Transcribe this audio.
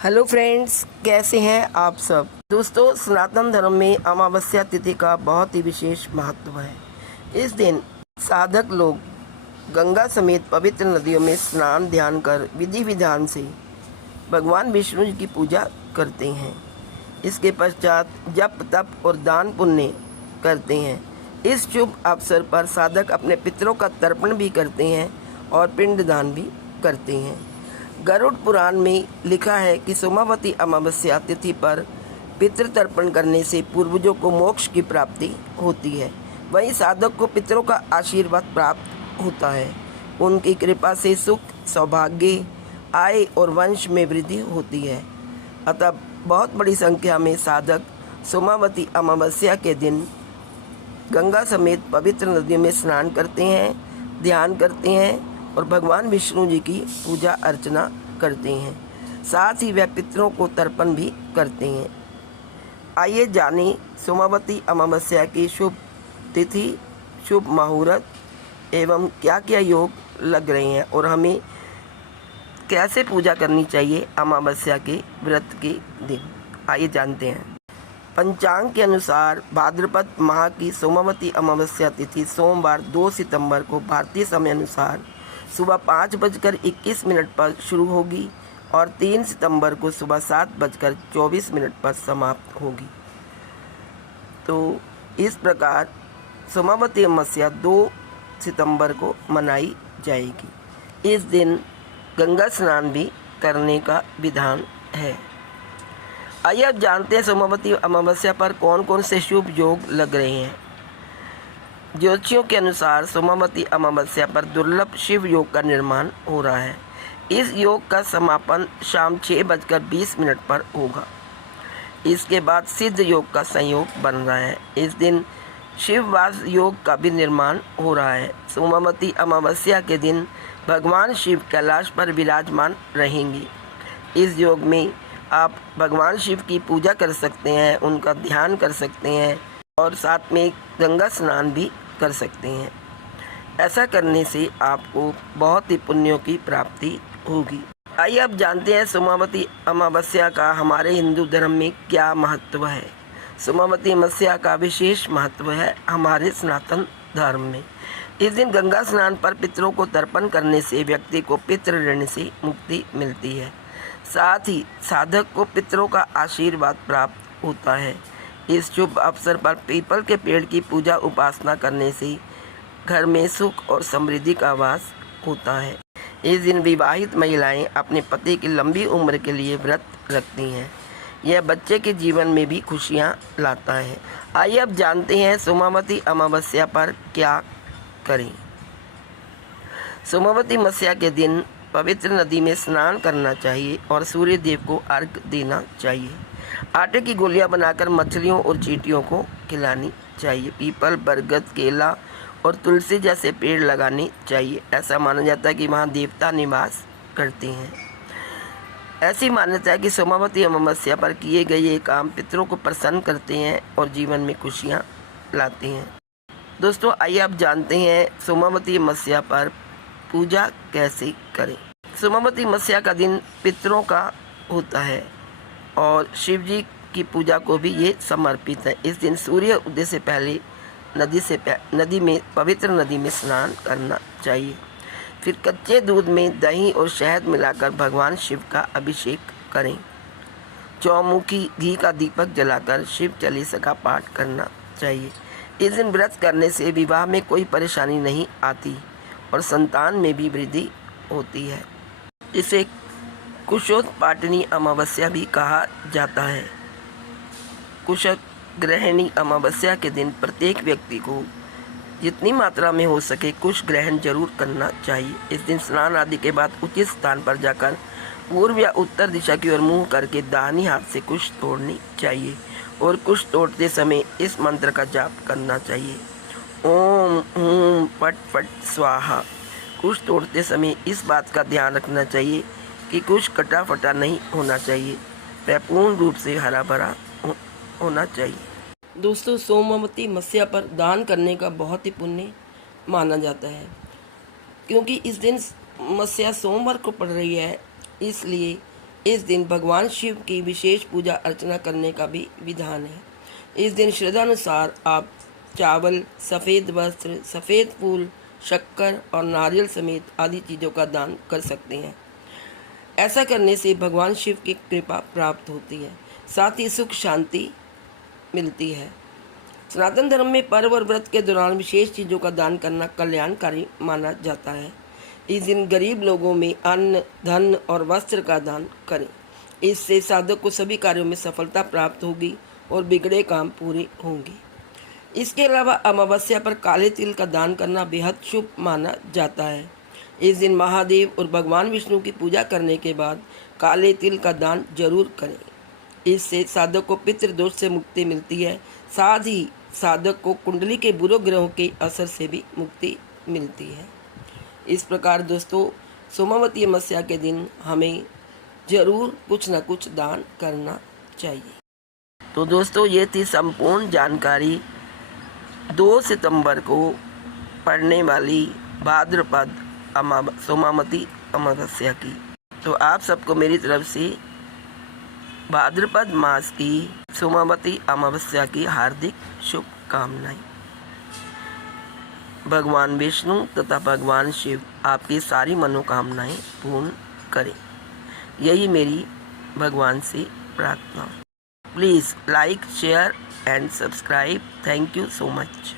Hello friends, कैसे हैं आप सब। दोस्तों, सनातन धर्म में अमावस्या तिथि का बहुत ही विशेष महत्व है। इस दिन साधक लोग गंगा समेत पवित्र नदियों में स्नान ध्यान कर विधि विधान से भगवान विष्णु जी की पूजा करते हैं। इसके पश्चात जप तप और दान पुण्य करते हैं। इस शुभ अवसर पर साधक अपने पितरों का तर्पण भी करते हैं और पिंडदान भी करते हैं। गरुड़ पुराण में लिखा है कि सोमावती अमावस्या तिथि पर पितृ तर्पण करने से पूर्वजों को मोक्ष की प्राप्ति होती है। वहीं साधक को पितरों का आशीर्वाद प्राप्त होता है। उनकी कृपा से सुख, सौभाग्य, आय और वंश में वृद्धि होती है। अतः बहुत बड़ी संख्या में साधक सोमावती अमावस्या के दिन गंगा समेत पवित्र नदियों में स्नान करते हैं, ध्यान करते हैं और भगवान विष्णु जी की पूजा अर्चना करते हैं। साथ ही वे पितरों को तर्पण भी करते हैं। आइए जानें सोमावती अमावस्या की शुभ तिथि, शुभ मुहूर्त एवं क्या क्या योग लग रहे हैं और हमें कैसे पूजा करनी चाहिए अमावस्या के व्रत के दिन। आइए जानते हैं। पंचांग के अनुसार भाद्रपद माह की सोमावती अमावस्या तिथि सोमवार 2 सितंबर को भारतीय समय अनुसार सुबह 5:21 पर शुरू होगी और 3 सितंबर को सुबह 7:24 पर समाप्त होगी। तो इस प्रकार सोमावती अमावस्या 2 सितंबर को मनाई जाएगी। इस दिन गंगा स्नान भी करने का विधान है। आइए अब जानते हैं सोमावती अमावस्या पर कौन कौन से शुभ योग लग रहे हैं। ज्योतिषियों के अनुसार सोमावती अमावस्या पर दुर्लभ शिव योग का निर्माण हो रहा है। इस योग का समापन शाम 6:20 पर होगा। इसके बाद सिद्ध योग का संयोग बन रहा है। इस दिन शिववास योग का भी निर्माण हो रहा है। सोमावती अमावस्या के दिन भगवान शिव कैलाश पर विराजमान रहेंगे। इस योग में आप भगवान शिव की पूजा कर सकते हैं, उनका ध्यान कर सकते हैं और साथ में गंगा स्नान भी कर सकते हैं। ऐसा करने से आपको बहुत ही पुण्यों की प्राप्ति होगी। आइए अब जानते हैं सोमावती अमावस्या का हमारे हिंदू धर्म में क्या महत्व है। सोमावती अमावस्या का विशेष महत्व है हमारे सनातन धर्म में। इस दिन गंगा स्नान पर पितरों को तर्पण करने से व्यक्ति को पितृ ऋण से मुक्ति मिलती है। साथ ही साधक को पितरों का आशीर्वाद प्राप्त होता है। इस शुभ अवसर पर पीपल के पेड़ की पूजा उपासना करने से घर में सुख और समृद्धि का वास होता है। इस दिन विवाहित महिलाएं अपने पति की लंबी उम्र के लिए व्रत रखती हैं। यह बच्चे के जीवन में भी खुशियां लाता है। आइए अब जानते हैं सोमावती अमावस्या पर क्या करें। सोमावती अमावस्या के दिन पवित्र नदी में स्नान करना चाहिए और सूर्य देव को अर्घ्य देना चाहिए। आटे की गोलियां बनाकर मछलियों और चींटियों को खिलानी चाहिए। पीपल, बरगद, केला और तुलसी जैसे पेड़ लगाने चाहिए। ऐसा माना जाता है कि वहाँ देवता निवास करते हैं। ऐसी मान्यता है कि सोमावती अमावस्या पर किए गए ये काम पितरों को प्रसन्न करते हैं और जीवन में खुशियाँ लाते हैं। दोस्तों, आइए आप जानते हैं सोमावती अमावस्या पर पूजा कैसे करें। सोमावती अमावस्या का दिन पितरों का होता है और शिव जी की पूजा को भी ये समर्पित है। इस दिन सूर्य उदय से पहले पवित्र नदी में स्नान करना चाहिए। फिर कच्चे दूध में दही और शहद मिलाकर भगवान शिव का अभिषेक करें। चौमुखी घी का दीपक जलाकर शिव चालीसा का पाठ करना चाहिए। इस दिन व्रत करने से विवाह में कोई परेशानी नहीं आती और संतान में भी वृद्धि होती है। इसे कुशोत्पाटनी अमावस्या भी कहा जाता है। कुशग्रहणी अमावस्या के दिन प्रत्येक व्यक्ति को जितनी मात्रा में हो सके कुश ग्रहण जरूर करना चाहिए। इस दिन स्नान आदि के बाद उचित स्थान पर जाकर पूर्व या उत्तर दिशा की ओर मुंह करके दाहिनी हाथ से कुश तोड़नी चाहिए और कुश तोड़ते समय इस मंत्र का जाप करना चाहिए। ओम हूं पट पट स्वाहा। कुश तोड़ते समय इस बात का ध्यान रखना चाहिए कि कुछ कटा फटा नहीं होना चाहिए, वह पूर्ण रूप से हरा भरा होना चाहिए। दोस्तों, सोमावती अमावस्या पर दान करने का बहुत ही पुण्य माना जाता है, क्योंकि इस दिन अमावस्या सोमवार को पड़ रही है। इसलिए इस दिन भगवान शिव की विशेष पूजा अर्चना करने का भी विधान है। इस दिन श्रद्धानुसार आप चावल, सफ़ेद वस्त्र, सफ़ेद फूल, शक्कर और नारियल समेत आदि चीज़ों का दान कर सकते हैं। ऐसा करने से भगवान शिव की कृपा प्राप्त होती है, साथ ही सुख शांति मिलती है। सनातन धर्म में पर्व और व्रत के दौरान विशेष चीज़ों का दान करना कल्याणकारी माना जाता है। इस दिन गरीब लोगों में अन्न, धन और वस्त्र का दान करें। इससे साधक को सभी कार्यों में सफलता प्राप्त होगी और बिगड़े काम पूरे होंगे। इसके अलावा अमावस्या पर काले तिल का दान करना बेहद शुभ माना जाता है। इस दिन महादेव और भगवान विष्णु की पूजा करने के बाद काले तिल का दान जरूर करें। इससे साधक को पितृदोष से मुक्ति मिलती है, साथ ही साधक को कुंडली के बुरे ग्रहों के असर से भी मुक्ति मिलती है। इस प्रकार दोस्तों, सोमावती अमावस्या के दिन हमें जरूर कुछ न कुछ दान करना चाहिए। तो दोस्तों, ये थी संपूर्ण जानकारी 2 सितंबर को पड़ने वाली भाद्रपद सोमावती अमावस्या की। तो आप सबको मेरी तरफ से भाद्रपद मास की सोमावती अमावस्या की हार्दिक शुभकामनाएं। भगवान विष्णु तथा भगवान शिव आपकी सारी मनोकामनाएं पूर्ण करें, यही मेरी भगवान से प्रार्थना। Please like, share and subscribe. Thank you so much.